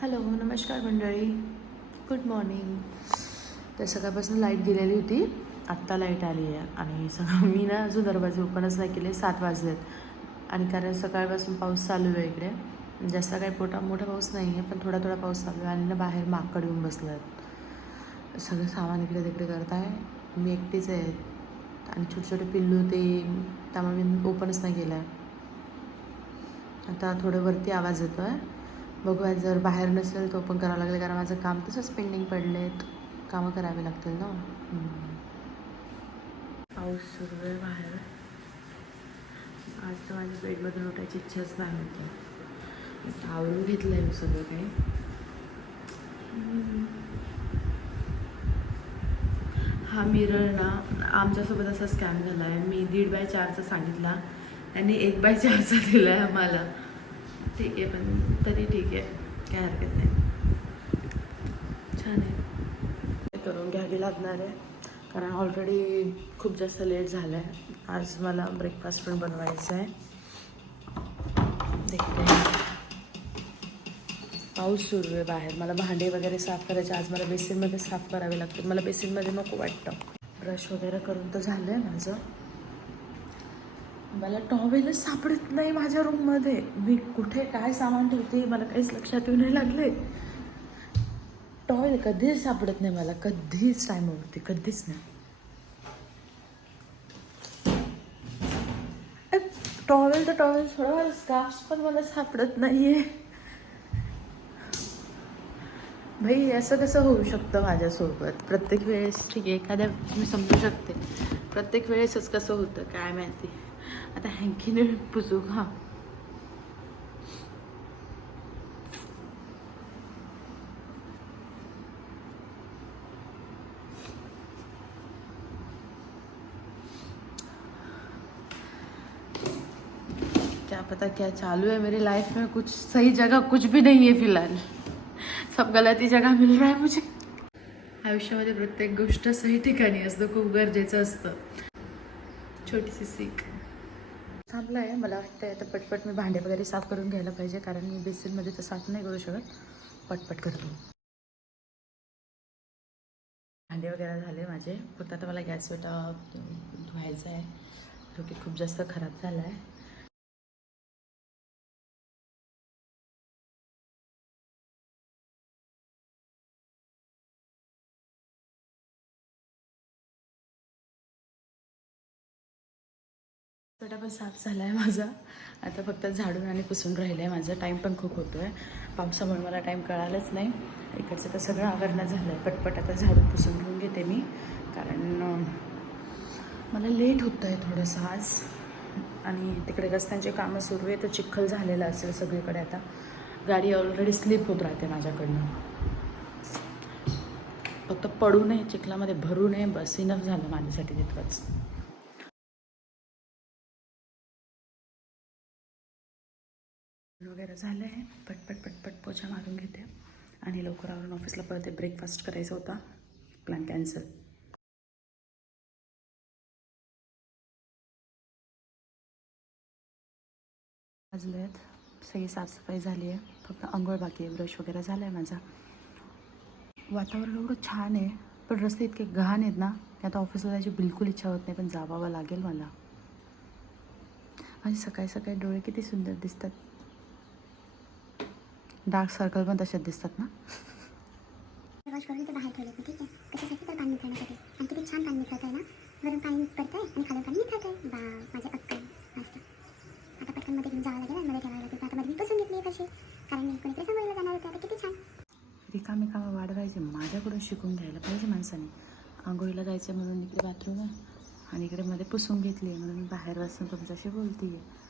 Hello, नमस्कार मंडळी. Good morning. तर सकाळपासून लाईट गेलेली होती, आत्ता लाईट आली आहे आणि मी ना अजून दरवाजे ओपनच नाही केले. 7 वाजलेत आणि कारण सकाळपासून पाऊस चालू आहे इकडे. जास्त काही मोठा पाऊस नाही आहे, पण थोडा पाऊस चालू आहे आणि ना बाहेर माकड येऊन बसलं आहेत. सगळं सामान इकडे तिकडे करत आहे. मी एकटीच आहे आणि छोटे पिल्लू ते, त्यामुळे मी ओपनच नाही केलं आहे. आता थोडं वरती आवाज येतो आहे. बघूया, जर बाहेर नसेल तो पण करावं लागेल, कारण माझं काम तसंच पेंडिंग पडले आहेत. कामं करावे लागतील ना. पाऊस सुरू आहे बाहेर. आज तर माझ्या बेडमधून उठायची इच्छाच नाही होती. आवरून घेतलं आहे मी सगळं काही. हा मिरर ना, आमच्यासोबत असा स्कॅम झाला आहे. मी 1.5x4चा सांगितला, त्यांनी 1x4चा दिला आहे आम्हाला. ठीक आहे, पण तरी ठीक आहे, काय हरकत नाही. छान आहे. करून घ्यावी लागणार आहे, कारण ऑलरेडी खूप जास्त लेट झालं आहे. आज मला ब्रेकफास्ट पण बनवायचा आहे. देखते. पाऊस सुरू आहे बाहेर. मला भांडे वगैरे साफ करायचे. आज मला बेसिनमध्ये साफ करावे लागतील. मला बेसिनमध्ये नको वाटतं. ब्रश वगैरे करून तर झालं आहे माझं. मला टॉवेलच सापडत नाही माझ्या रूममध्ये. मी कुठे काय सामान ठेवते मला काहीच लक्षात येऊ नाही लागले. टॉवेल कधीच सापडत नाही मला, कधीच टाईमवरती, कधीच नाही. टॉवेल तर टॉवेल थोडं, स्कार्फ्स पण मला सापडत नाही आहे. भाई, असं कसं होऊ शकतं माझ्यासोबत प्रत्येक वेळेस? ठीक आहे, एखाद्या मी समजू शकते, प्रत्येक वेळेसच कसं होतं काय माहिती. आता हँकीने पुसू का? क्या पता क्या चालू है मेरी लाइफ में. कुछ सही जगह कुछ भी नहीं है फिलहाल. सब गलत ही जगह मिल रहा है मुझे. आयुष्यामध्ये प्रत्येक गोष्ट सही ठिकाणी असतं, खूप गरजेचं असतं. छोटीशी सीख. थांबलं आहे. मला वाटतं आता पटपट मी भांडे वगैरे साफ करून घ्यायला पाहिजे, कारण मी बेसिनमध्ये तर साफ नाही करू शकत. पटपट करतो. भांडे वगैरे झाले माझे. फक्त आता मला गॅस वेटा धुवायचा आहे, जो की खूप जास्त खराब झाला आहे. वेटा पण साफ झाला आहे माझा. आता फक्त झाडून आणि पुसून राहिलं आहे माझं. टाईम पण खूप होतो आहे. पावसामुळे मला टाईम कळालंच नाही. इकडचं तर सगळं आवरणं झालं आहे. पटपट आता झाडून पुसून घेऊन घेते मी, कारण मला लेट होतं आहे थोडंसं आज. आणि तिकडे रस्त्यांची कामं सुरू आहे, तर चिखल झालेलं असेल सगळीकडे. आता गाडी ऑलरेडी स्लिप होत राहते माझ्याकडनं. फक्त पडू नये, चिखलामध्ये भरू नये, बस इनफ झालं माझ्यासाठी तितकंच. वगैरे झालं आहे. पटपट पोछा मारून घेते आणि लवकर आवरून ऑफिसला पळते. ब्रेकफास्ट करायचा होता, प्लॅन कॅन्सल. वाजले आहेत, सगळी साफसफाई झाली आहे, फक्त आंघोळ बाकी आहे. ब्रश वगैरे झाला आहे माझा. वातावरण एवढं छान आहे, पण रस्ते इतके घाण आहेत ना की आता ऑफिसला जायची बिलकुल इच्छा होत नाही, पण जावावं लागेल मला. आणि सकाळी सकाळी डोळे किती सुंदर दिसतात. डार्क सर्कल पण तसेच दिसतात ना. वॉश करून ते बाहेर ठेवले, ठीक आहे. कशासाठी? तर पाणी निथळण्यासाठी. आणि किती छान पाणी निथळत आहे ना. वरून पाणी पडतं आहे आणि खालून पाणी निथळत आहे. बा, माझे अक्कल मस्त. आता पटकन मध्ये घेऊन जावं लागेल आणि मध्ये ठेवावं लागेल. आता मध्ये मी बसून घेतली आहे कशी, कारण मी कोणीकडे सांभाळायला जाणार होते. आता किती छान रिकामे कामं वाढवायचे माझ्याकडून शिकून घ्यायला पाहिजे माणसाने. आंघोळीला जायचं म्हणून इकडे बाथरूम आहे आणि इकडे मध्ये पुसून घेतली आहे, म्हणून बाहेर बसून तुमच्याशी बोलते आहे.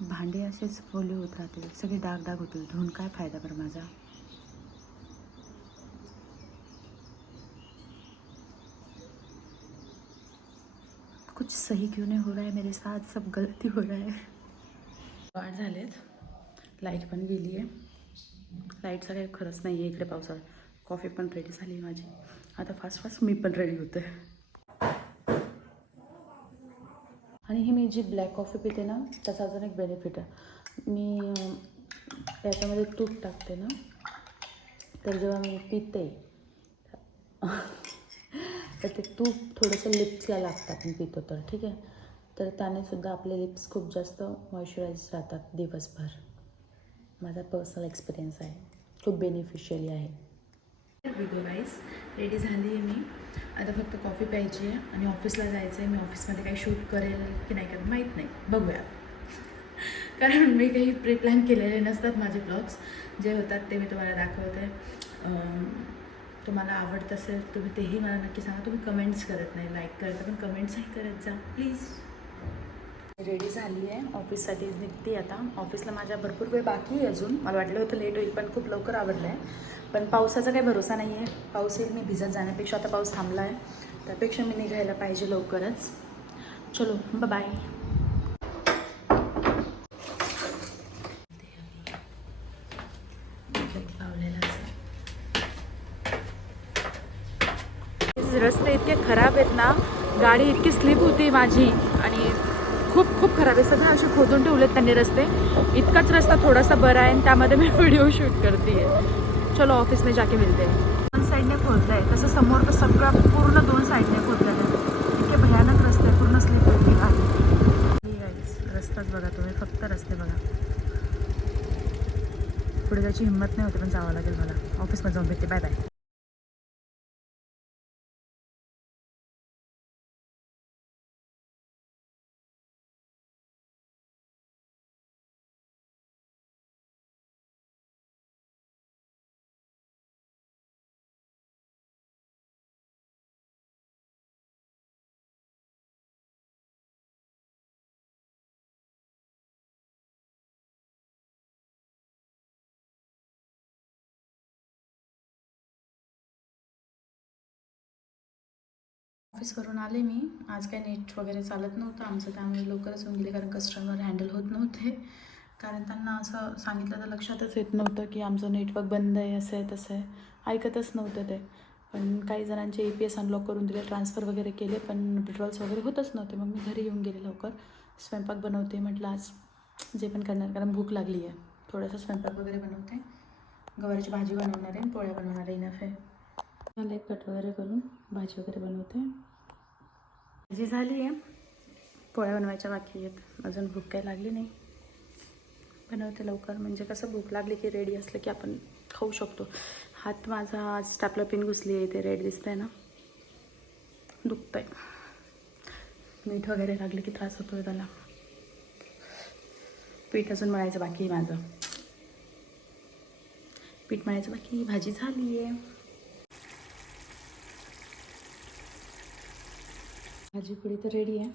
भांडे असेच ओले होत राहतील, सगळे डाग होतील. धुवून काय फायदा बरं माझा. कुछ सही क्यों नहीं हो रहा है मेरे साथ, सब गलती हो रहा है. 8 झालेत, लाईट पण गेली आहे. लाईटचा काही खरंच नाही आहे इकडे पावसाळ्यात. कॉफी पण रेडी झाली आहे माझी. आता फास्ट मी पण रेडी होते. आणि ही मी जी ब्लॅक कॉफी पिते ना, त्याचा अजून एक बेनिफिट आहे. मी त्याच्यामध्ये तूप टाकते ना, तर जेव्हा मी पिते तर ते तूप थोडंसं लिप्सला लागतं आपण पितो तर, ठीक आहे. तर त्याने सुद्धा आपले लिप्स खूप जास्त मॉइश्चराईज राहतात दिवसभर. माझा पर्सनल एक्सपिरियन्स आहे, खूप बेनिफिशियली आहे. व्हिडिओ गाईस, रेडी झाली आहे मी. आता फक्त कॉफी प्यायची आहे आणि ऑफिसला जायचं आहे. मी ऑफिसमध्ये काही शूट करेल की नाही करेल माहीत नाही, बघूया. कारण मी काही प्री प्लॅन केलेले नसतात माझे ब्लॉग्स. जे होतात ते मी तुम्हाला दाखवते. तुम्हाला आवडत असेल तुम्ही तेही मला नक्की सांगा. तुम्ही कमेंट्स करत नाही, लाईक करता, पण कमेंट्सही करत जा प्लीज. रेडी झाली आहे, ऑफिससाठी निघते आता. ऑफिसला माझ्या भरपूर वेळ बाकी आहे अजून. मला वाटलं होतं लेट होईल, पण खूप लवकर आवडलं आहे. पण पावसाचा काही भरोसा नाही आहे. पाऊस येईल, मी भिजत जाण्यापेक्षा आता पाऊस थांबला आहे, त्यापेक्षा मी निघायला पाहिजे लवकरच. चलो बाय. रस्ते इतके खराब आहेत ना, गाडी इतकी स्लिप होती माझी आणि खूप खूप खराब आहे. सगळं असे खोदून ठेवलेत त्यांनी रस्ते. इतकाच रस्ता थोडासा बरा आहे आणि त्यामध्ये मी व्हिडिओ शूट करते आहे. चलो ऑफिस में जाके मिलते हैं. 2 साईडने खोदलं आहे, तसं समोर तर सगळं पूर्ण 2 साईडने खोदलेलं आहे. इतके भयानक रस्ते आहे, पूर्ण स्लिप होती गाडी. रस्ताच बघा तुम्ही, फक्त रस्ते बघा. पुढे जायची हिंमत नाही होती, पण जावं लागेल मला. ऑफिसमध्ये जाऊन भेटते. Bye bye. ऑफिसवरून आले मी. आज काय नेट वगैरे चालत नव्हतं आमचं, त्यामुळे लवकरच येऊन गेले, कारण कस्टमर हँडल होत नव्हते. कारण त्यांना असं सांगितलं तर लक्षातच येत नव्हतं की आमचं नेटवर्क बंद आहे, असं आहे तसं आहे. ऐकतच नव्हतं ते. पण काही जणांचे APS अनलॉक करून दिले, ट्रान्सफर वगैरे केले, पण विड्रॉल्स वगैरे होतच नव्हते. मग मी घरी येऊन गेले लवकर. स्वयंपाक बनवते म्हटलं आज, जे पण करणार, कारण भूक लागली आहे. थोडंसं स्वयंपाक वगैरे बनवते. गवारीची भाजी बनवणार आहे, पोळ्या बनवणार आहे, इनफ आहे. झालं कट वगैरे करून भाजी वगैरे बनवते. भाजी झाली आहे, पोळ्या बनवायच्या बाकी आहेत. अजून भूक काही लागली नाही. बनवते लवकर, म्हणजे कसं भूक लागली की रेडी असलं की आपण खाऊ शकतो. हात माझा आज स्टॅपलर पिन घुसली आहे, ते रेड दिसतंय ना, दुखतंय. मीठ वगैरे लागले की त्रास होतोय त्याला. पीठ अजून मळायचं बाकी आहे माझं. पीठ मळायचं बाकी. भाजी झाली आहे. भाजी पुढे तर रेडी आहे.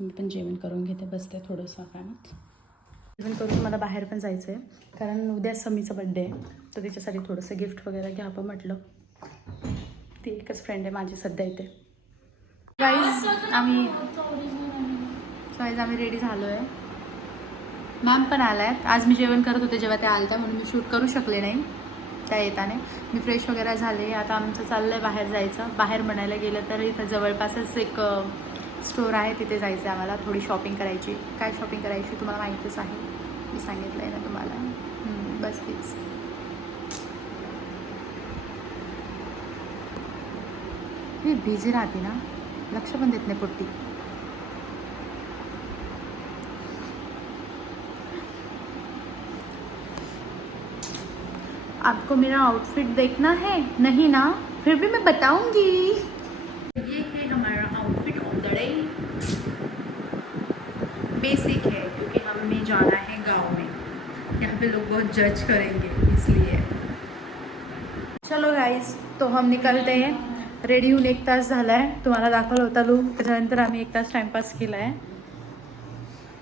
मी पण जेवण करून घेते, बसते थोडंसं कामात. जेवण करून मला बाहेर पण जायचं आहे, कारण उद्या समीचा बड्डे आहे, तर तिच्यासाठी थोडंसं गिफ्ट वगैरे घ्यावं म्हटलं. ती एकच फ्रेंड आहे माझी सध्या इथे. गाईज आम्ही रेडी झालो आहे. मॅम पण आल्या आहेत. आज मी जेवण करत होते जेव्हा त्या आल्या, म्हणून मी शूट करू शकले नाही त्या येताने. मी फ्रेश वगैरे झाले. आता आमचं चाललं आहे बाहेर जायचं. बाहेर म्हणायला गेलं तर इथं जवळपासच एक स्टोर आहे, तिथे जायचं आहे आम्हाला. थोडी शॉपिंग करायची. काय शॉपिंग करायची तुम्हाला माहितीच आहे, मी सांगितलं आहे ना तुम्हाला. बस तीच. मी बिझी राहते ना, लक्ष पण देत नाही पोट्टी. आपको मेरा आउटफिट देखना है नहीं ना, फिर भी मैं बताऊंगी. ये है हमारा outfit of the day. Basic है क्योंकि हमें जाना है गांव में. यहाँ पे लोग बहुत जज करेंगे, इसलिए. चलो गाइस, तो हम निकलते हैं. रेडी होऊन 1 तास झाला आहे. तुम्हाला दाखवलं होता लूक. त्याच्यानंतर आम्ही 1 तास टाइमपास केला आहे,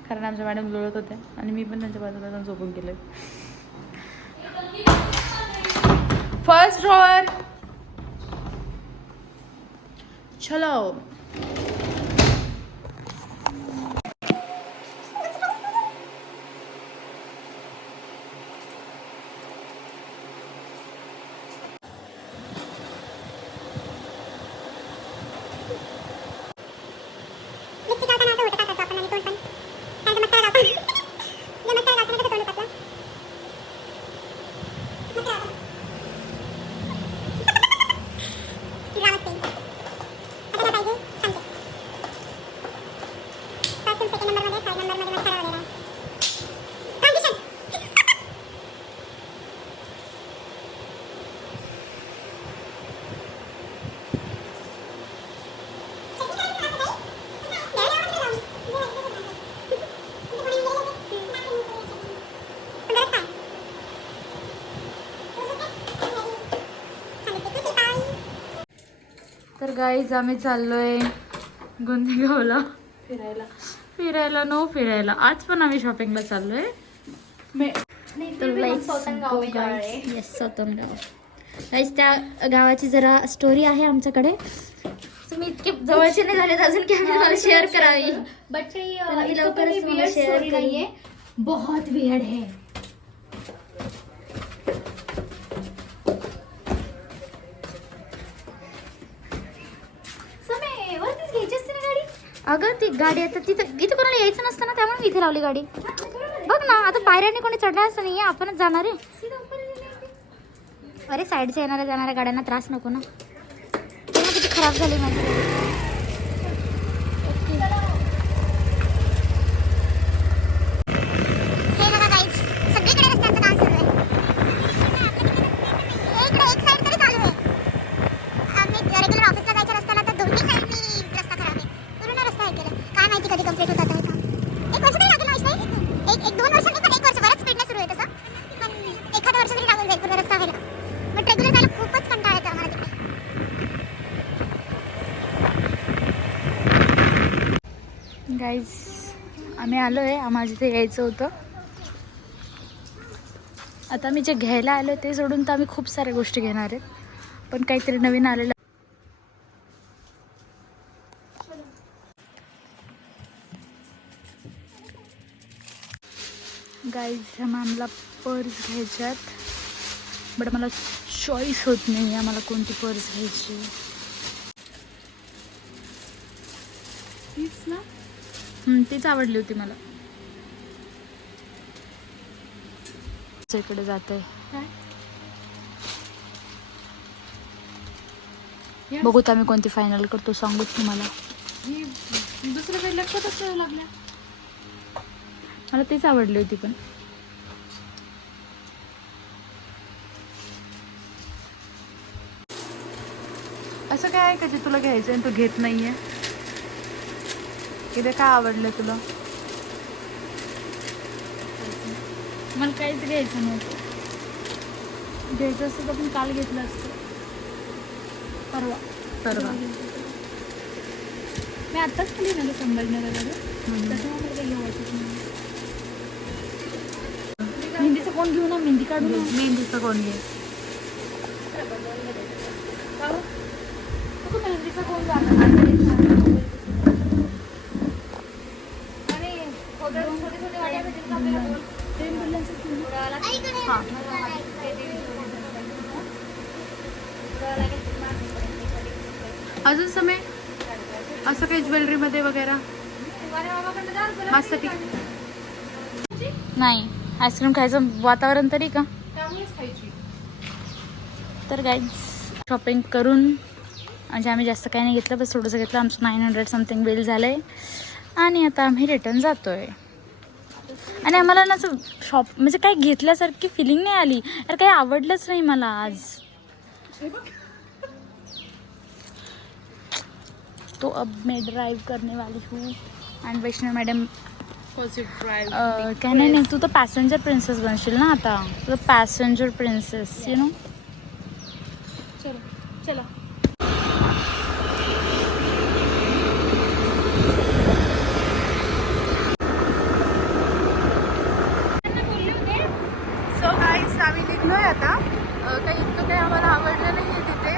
कारण आमच्या मॅडम लोळत होत्या आणि मी पण त्यांच्या बाजूला जाऊन झोपून गेले. First drawer. चलो. गाईज आम्ही चाललोय गोंदेगावला फिरायला फिरायला आज पण आम्ही शॉपिंगला चाललोय. गाईज त्या गावाची जरा स्टोरी आहे आमच्याकडे. तुम्ही इतके जवळचे नाही झाले अजून की आम्ही शेअर करावी. बट लवकरच शेअर नाहीये. बहुत वियर्ड है. अगं ती गाडी आता तिथं इथे कोणाला यायचं नसतं ना, त्यामुळे मी इथे लावली गाडी. बघ ना आता पायऱ्याने कोणी चढणार असं नाहीये, आपणच जाणार आहे. अरे साईडच्या येणाऱ्या जाणाऱ्या गाड्यांना त्रास नको ना. तेव्हा किती खराब झाली माझी गाडी. गाईज आम्ही आलो आहे, आम्हाला जिथे यायचं होतं. आता मी जे घ्यायला आलो ते सोडून तर आम्ही खूप साऱ्या गोष्टी घेणार आहेत, पण काहीतरी नवीन आलेलं. गाईज ह्या मॅमला पर्स घ्यायच्यात, बट मला चॉईस होत नाही आहे मला कोणती पर्स घ्यायची. तीच आवडली होती मला. इकडे जात आहे, बघूत आम्ही कोणती फायनल करतो. सांगूच तुम्हाला दुसरं काही लक्षातच लागल्या. मला तीच आवडली होती. पण असं काय आहे का जे तुला घ्यायचं आणि तू घेत नाहीये? इथे काय आवडलं तुला? मला काहीच घ्यायचं नव्हतं. घ्यायचं असतं तर पण काल घेतलं असतं. परवा मी आत्ताच खाली ना संभाजीनगरमध्ये, त्याच्यामुळे मला काही घ्यायचंच नाही. मेहंदीचं कोण घेऊ ना, मेहंदी काढू ना. मेहंदीचं कोण घे? मेहंदीचं कोण जाणार. अजून समय असं काही ज्वेलरी मध्ये वगैरे माझ्यासाठी नाही. आईस्क्रीम खायचं वातावरण तरी का. तर गाईज शॉपिंग करून म्हणजे आम्ही जास्त काही नाही घेतलं, बस थोडंसं घेतलं. आमचं 900 समथिंग बिल झालं आहे आणि आता आम्ही रिटर्न जातो आहे. आणि आम्हाला ना असं म्हणजे काही घेतल्यासारखी फिलिंग नाही आली यार, काही आवडलंच नाही मला आज. तो अब मैं ड्राइव करने वाली हूँ एंड वैष्णव मैडम क्या नाही तू तर पॅसेंजर प्रिन्सेस बनशील ना आता. तू तर पॅसेंजर प्रिन्सेस यू नो. चलो चलो. सो गाईस आम्ही निघलोय आता. काही इतकं काही आम्हाला आवडलं नाही आहे तिथे.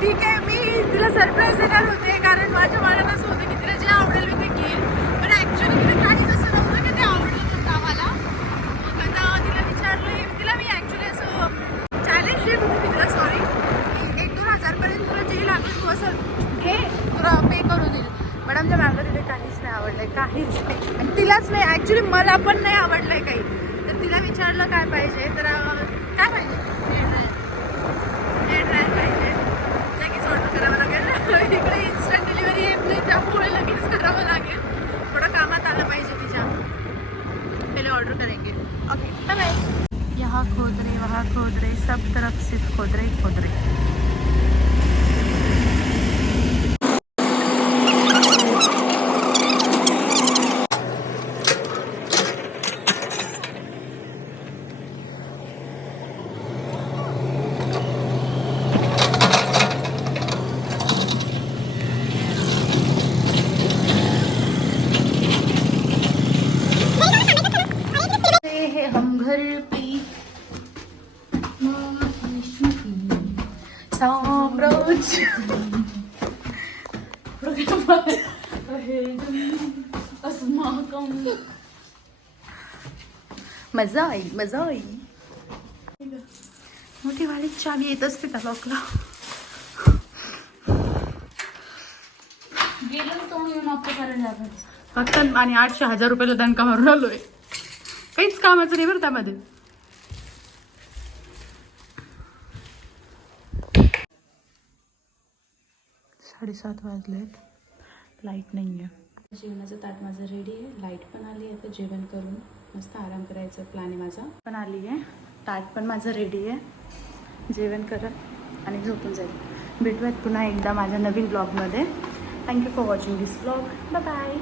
ठीक आहे, मी तिला सरप्राईज देणार होते कारण माझ्या मनात असं होतं की तिला जे आवडेल मी ते घेईल, पण ॲक्च्युली तिला काहीच असं नव्हतं की ते आवडलं नव्हतं आम्हाला. मग आता तिला विचारलं, तिला मी ॲक्च्युली असं चॅलेंज देत होती मी तिला, सॉरी, की 1-2 हजारपर्यंत तुला जे लागेल तू असं घे, तुला पे करू देईल. मॅडमच्या मॅमला तिथे काहीच नाही आवडलं आहे, काहीच नाही. आणि तिलाच नाही, ॲक्च्युली मला पण नाही आवडलं आहे काही. तर तिला विचारलं काय पाहिजे, तर काय पाहिजे, हेअर ड्रायर पाहिजे. लगेच ऑर्डर करावं लागेल. इकडे इन्स्टंट डिलिव्हरी येत नाही, त्यामुळे लगेच करावं लागेल. थोडं कामात आलं पाहिजे तिच्या. पहिले ऑर्डर करेंगे. Okay bye bye. यहाँ खोद रहे, वहाँ खोद रहे, सब तरफ सिर्फ खोद रहे खोद रहे. साम्राज्य. मजा आई मजा आई. मोठी वाली चावी येत असते त्या लॉकला. गेलो तो येऊन ऑप्ट करायला आपण. फक्त आणि 800,000 रुपयाला दणका मारून आलोय. काहीच कामाचं नाही बरं त्यामध्ये. साडेसात वाजलेत. लाईट नाही आहे. जेवणाचं ताट माझं रेडी आहे. लाईट पण आली आहे. तर जेवण करून मस्त आराम करायचं प्लॅन आहे माझा. पण आली आहे. ताट पण माझं रेडी आहे. जेवण करत आणि झोपून जाईल. भेटूयात पुन्हा एकदा माझ्या नवीन ब्लॉगमध्ये. Thank you for watching this blog. Bye bye.